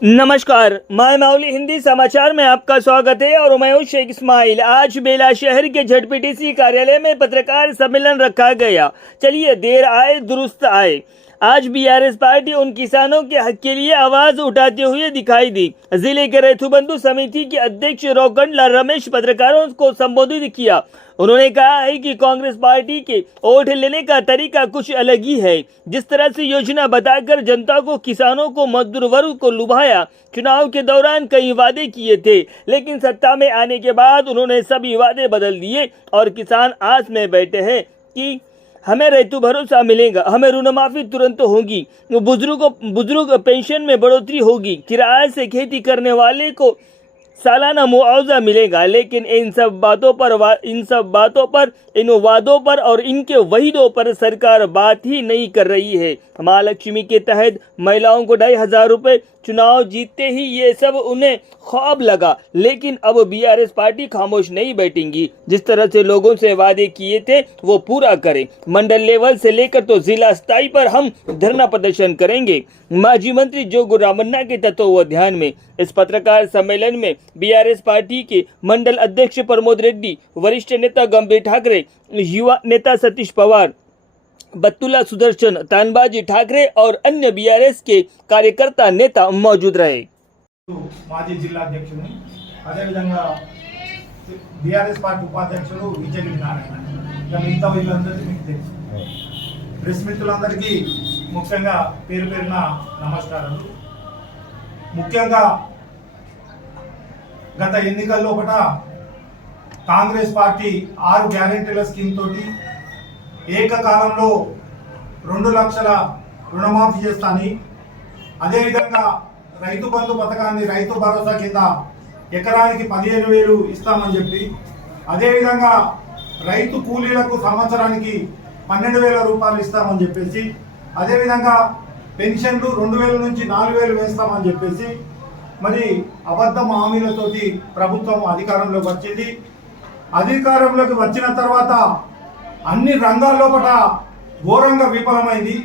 नमस्कार, मैं मौली हिंदी समाचार में आपका स्वागत है और मैं हूं शेख इस्माइल। आज बेला शहर के झटपीटीसी कार्यालय में पत्रकार सम्मेलन रखा गया। चलिए, देर आए दुरुस्त आए। आज बीआरएस पार्टी उन किसानों के हक के लिए आवाज उठाते हुए दिखाई दी। जिले के रैतु बंधु समिति के अध्यक्ष रोकंडला रमेश पत्रकारों को संबोधित किया। उन्होंने कहा है कि कांग्रेस पार्टी के वोट लेने का तरीका कुछ अलग ही है। जिस तरह से योजना बताकर जनता को, किसानों को, मजदूर वर्ग को लुभाया। चुनाव के दौरान कई वादे किए थे, लेकिन सत्ता में आने के बाद उन्होंने सभी वादे बदल दिए और किसान आस में बैठे हैं कि हमें ऋतु भरोसा मिलेगा, हमें ऋण माफी तुरंत होगी, बुजुर्ग पेंशन में बढ़ोतरी होगी, किराए से खेती करने वाले को सालाना मुआवजा मिलेगा। लेकिन इन बातों पर, इन वादों पर और इनके वहीदों पर सरकार बात ही नहीं कर रही है। महालक्ष्मी के तहत महिलाओं को 2500 रुपये, चुनाव जीतते ही ये सब उन्हें ख्वाब लगा। लेकिन अब बीआरएस पार्टी खामोश नहीं बैठेंगी। जिस तरह से लोगों से वादे किए थे वो पूरा करें। मंडल लेवल से लेकर तो जिला स्तर पर हम धरना प्रदर्शन करेंगे। माजी मंत्री जोगू रामन्ना के तत्वावधान में इस पत्रकार सम्मेलन में बीआरएस पार्टी के मंडल अध्यक्ष प्रमोद रेड्डी, वरिष्ठ नेता गंभीर ठाकरे, युवा नेता सतीश पवार, बत्तुला सुदर्शन, तानबाजी ठाकरे और अन्य बीआरएस के कार्यकर्ता नेता मौजूद रहे। మాజీ జిల్లా అధ్యక్షుడు, అదేవిధంగా బీఆర్ఎస్ పార్టీ ఉపాధ్యక్షుడు విజయగిరి నారాయణ, ఇంకా మిగతా వీళ్ళందరికీ మీకు తెలుసు. ప్రెస్ మిత్రులందరికీ ముఖ్యంగా పేరు పేరున నమస్కారాలు. ముఖ్యంగా గత ఎన్నికల్లో కాంగ్రెస్ పార్టీ 6 గ్యారెంటీల స్కీమ్ తోటి ఏకకాలంలో 2 లక్షల రుణమాఫీ చేస్తాని, అదేవిధంగా రైతు బంధు పథకాన్ని రైతు భరోసా కింద ఎకరానికి 15,000 ఇస్తామని చెప్పి, అదేవిధంగా రైతు కూలీలకు సంవత్సరానికి 12,000 రూపాయలు ఇస్తామని చెప్పేసి, అదేవిధంగా పెన్షన్లు 2,000 నుంచి 4,000 వేస్తామని చెప్పేసి మరి అబద్ధం హామీలతోటి ప్రభుత్వం అధికారంలోకి వచ్చింది. అధికారంలోకి వచ్చిన తర్వాత అన్ని రంగాల్లో ఘోరంగా విఫలమైంది.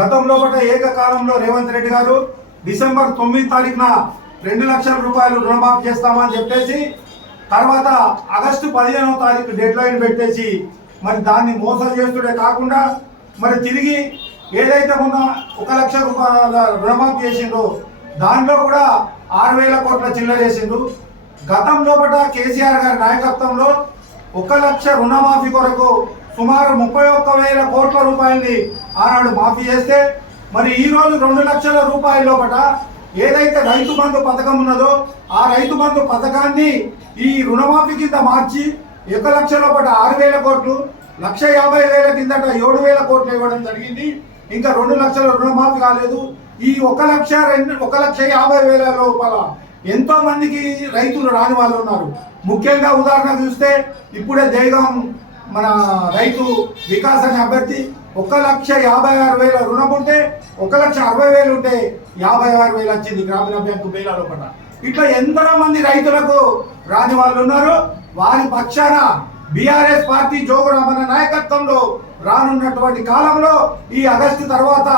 గతంలో ఏకకాలంలో రేవంత్ రెడ్డి గారు డిసెంబర్ 9 తారీఖున 2 లక్షల రూపాయలు రుణమాఫీ చేస్తామని చెప్పేసి, తర్వాత ఆగస్టు 15వ తారీఖు డెడ్ లైన్ పెట్టేసి మరి దాన్ని మోసం చేస్తుడే కాకుండా మరి తిరిగి ఏదైతే మొన్న 1 లక్ష రూపాయల రుణమాఫీ చేసిండ్రో దాంట్లో కూడా 6,000 కోట్ల చిల్లర చేసిండ్రు. గతంలో కేసీఆర్ గారి నాయకత్వంలో 1 లక్ష రుణమాఫీ కొరకు సుమారు 31,000 కోట్ల రూపాయలని ఆనాడు మాఫీ చేస్తే, మరి ఈ రోజు 2 లక్షల రూపాయల లోపల ఏదైతే రైతు బంధు పథకం ఉన్నదో ఆ రైతు బంధు పథకాన్ని ఈ రుణమాఫీ కింద మార్చి 1 లక్ష లోపల 6,000 కోట్లు, 1,50,000 కిందట 7,000 కోట్లు ఇవ్వడం జరిగింది. ఇంకా 2 లక్షల రుణమాఫీ కాలేదు. ఈ 1,50,000 లోపల ఎంతో మందికి రైతులు రాని వాళ్ళు ఉన్నారు. ముఖ్యంగా ఉదాహరణ చూస్తే ఇప్పుడే దేగం మన రైతు వికాస్ అనే అభ్యర్థి 1,56,000 రుణం ఉంటే 1,60,000 ఉంటే 56,000 వచ్చింది గ్రామీణ బ్యాంకు బేలా లోపల. ఇట్లా ఎందరో మంది రైతులకు రాని వాళ్ళు ఉన్నారు. వారి పక్షాన బీఆర్ఎస్ పార్టీ జోగు రామన్న నాయకత్వంలో రానున్నటువంటి కాలంలో ఈ ఆగస్టు తర్వాత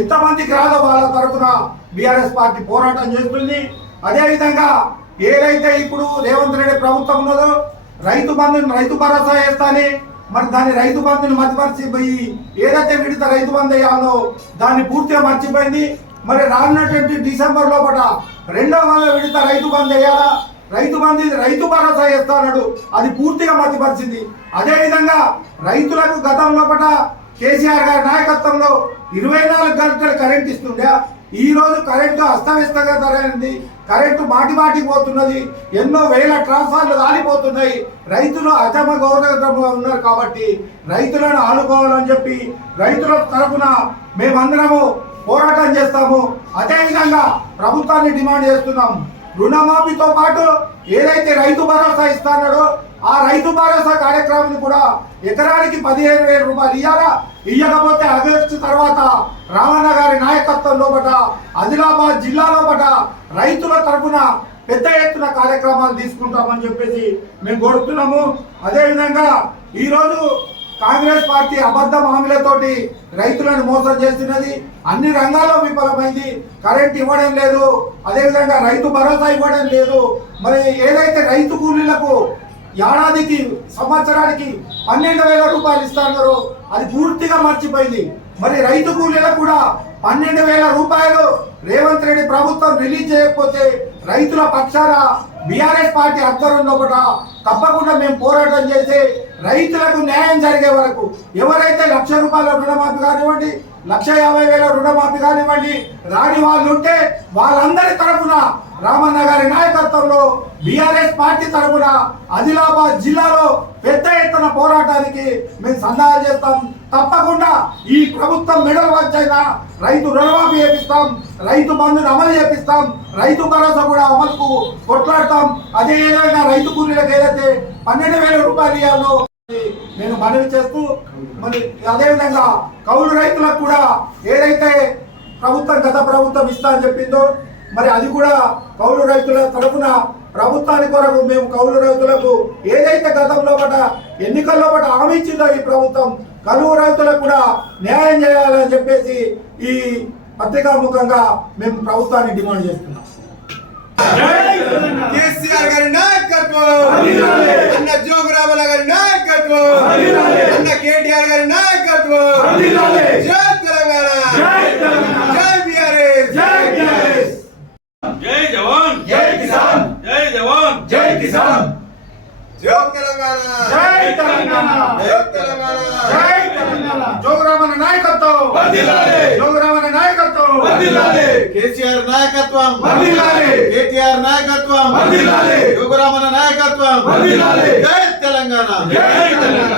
ఎంతమందికి రాదో వాళ్ళ తరఫున బీఆర్ఎస్ పార్టీ పోరాటం చేస్తుంది. అదేవిధంగా ఏదైతే ఇప్పుడు రేవంత్ రెడ్డి ప్రభుత్వం ఉన్నదో రైతు భరోసా వేస్తాని మరి దాని రైతు బంధుని మర్చిపోయి ఏదైతే విడత రైతు బంధు వేయాలో దాన్ని పూర్తిగా మర్చిపోయింది. మరి రానున్నటువంటి డిసెంబర్ లోపల 2వ విడత రైతు బంధు వేయాలా, రైతు భరోసా వేస్తాడు, అది పూర్తిగా మర్చిపరిచింది. అదేవిధంగా రైతులకు గతం లోపల కేసీఆర్ గారి నాయకత్వంలో 24 గంటలు కరెంట్ ఇస్తుండే, ఈ రోజు కరెంటు అస్తవ్యస్తంగా తయారైంది. కరెంటు మాటికి పోతున్నది. ఎన్నో వేల ట్రాన్స్ఫార్మర్లు కాలిపోతున్నాయి. రైతులు అజమ గౌరవంలో ఉన్నారు కాబట్టి రైతులను ఆదుకోవాలని చెప్పి రైతుల తరఫున మేమందరము పోరాటం చేస్తాము. అదేవిధంగా ప్రభుత్వాన్ని డిమాండ్ చేస్తున్నాము. రుణమాఫీతో పాటు ఏదైతే రైతు భరోసా ఇస్తాడో ఆ రైతు భరోసా కార్యక్రమాన్ని కూడా ఎకరానికి 15,000 రూపాయలు ఇవ్వాలా. ఇవ్వకపోతే ఆగస్టు తర్వాత రామన్న గారి నాయకత్వంలో ఆదిలాబాద్ జిల్లాలో రైతుల తరఫున పెద్ద ఎత్తున కార్యక్రమాలు తీసుకుంటామని చెప్పేసి మేము కోరుతున్నాము. అదేవిధంగా ఈరోజు కాంగ్రెస్ పార్టీ అబద్ధ హామీలతోటి రైతులను మోసం చేస్తున్నది. అన్ని రంగాల్లో విఫలమైంది. కరెంట్ ఇవ్వడం లేదు, అదేవిధంగా రైతు భరోసా ఇవ్వడం లేదు. మరి ఏదైతే రైతు కూలీలకు ఏడాదికి సంవత్సరానికి 12,000 రూపాయలు ఇస్తారో అది పూర్తిగా మర్చిపోయింది. మరి రైతు కూలీలకు కూడా 12,000 రూపాయలు రేవంత్ రెడ్డి ప్రభుత్వం రిలీజ్ చేయకపోతే రైతుల పక్షాన బీఆర్ఎస్ పార్టీ ఆధ్వర్యంలో కూడా తప్పకుండా మేము పోరాటం చేసి రైతులకు న్యాయం జరిగే వరకు ఎవరైతే 1,00,000 రూపాయల రుణమాఫీ కానివ్వండి, 1,50,000 రుణమాఫీ కానివ్వండి రాని వాళ్ళు ఉంటే వాళ్ళందరి తరఫున రామన్న గారి నాయకత్వంలో బీఆర్ఎస్ పార్టీ తరఫున ఆదిలాబాద్ జిల్లాలో పెద్ద ఎత్తున పోరాటానికి మేము సన్నాహాలు చేస్తాం. తప్పకుండా ఈ ప్రభుత్వం మెడల్ వచ్చైనా రైతు రుణమాఫీ చేపిస్తాం, రైతు బంధుని అమలు చేపిస్తాం, రైతు భరోసా కూడా అమలుకు కొట్లాడతాం. అదే విధంగా రైతు కూలీలకు ఏదైతే 12,000 రూపాయలు ఇవ్వాలో నేను మనవి చేస్తూ, మరి అదేవిధంగా కౌలు రైతులకు కూడా ఏదైతే గత ప్రభుత్వం ఇస్తా అని చెప్పిందో మరి అది కూడా కౌలు రైతుల తరఫున ప్రభుత్వానికి కొరకు మేము కౌలు రైతులకు ఏదైతే గతంలో ఎన్నికల్లో హామీ ఇచ్చిందో ఈ ప్రభుత్వం కౌలు రైతులకు కూడా న్యాయం చేయాలని చెప్పేసి ఈ పత్రికాముఖంగా మేము ప్రభుత్వాన్ని డిమాండ్ చేస్తున్నాం. కేసీఆర్ గారి నాయకత్వం, అన్న జోగురామల గారి నాయకత్వం, అన్న కేటీఆర్ గారి నాయకత్వం. జై తెలంగాణ, జై బీఆర్ఎస్, జై జవాన్, జై కిసాన్, జై జవాన్, జై కిసాన్. జై తెలంగాణ, జై తెలంగాణ, జై తెలంగాణ, జై తెలంగాణ. జోగురామన్న నాయకత్వం వర్ధిల్లాలి, జోగురామన్న నాయకత్వం వర్ధిల్లాలి. కేసీఆర్ నాయకత్వం వర్ధిల్లాలి, కేటీఆర్ నాయకత్వం వర్ధిల్లాలి. యోగరామన్న నాయకత్వం వర్ధిల్లాలి. జై తెలంగాణ, జై తెలంగాణ.